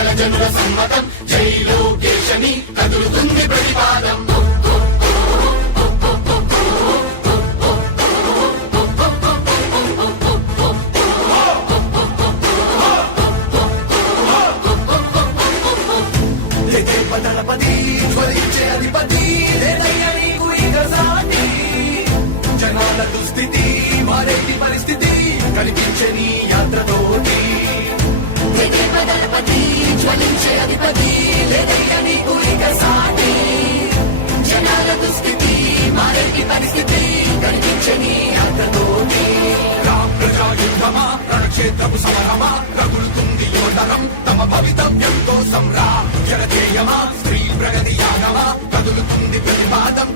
సకల జనుల సమ్మతం జై లోకేశని కదులుతుంది ప్రతిపాదం దళపతి జ్వలించే అధిపతి నీకు ఇక సాటి జనాల దుస్థితి మారేటి పరిస్థితి కనిపించే నీ యాత్రతోటి దళపతి జ్వలించే అధిపతి నీకు ఇక సాటి జనాల దుస్థితి మారేటి పరిస్థితి కనిపించే నీ యాత్రతోటి ప్రజాయుద్ధమా రణక్షేత్రపు సమరమా రగులుతుంది యోధరం తమ భవితవ్యం కోసం రా జనజేయమా స్త్రీ ప్రగతి యాగమా కదులుతుంది ప్రతిపాదం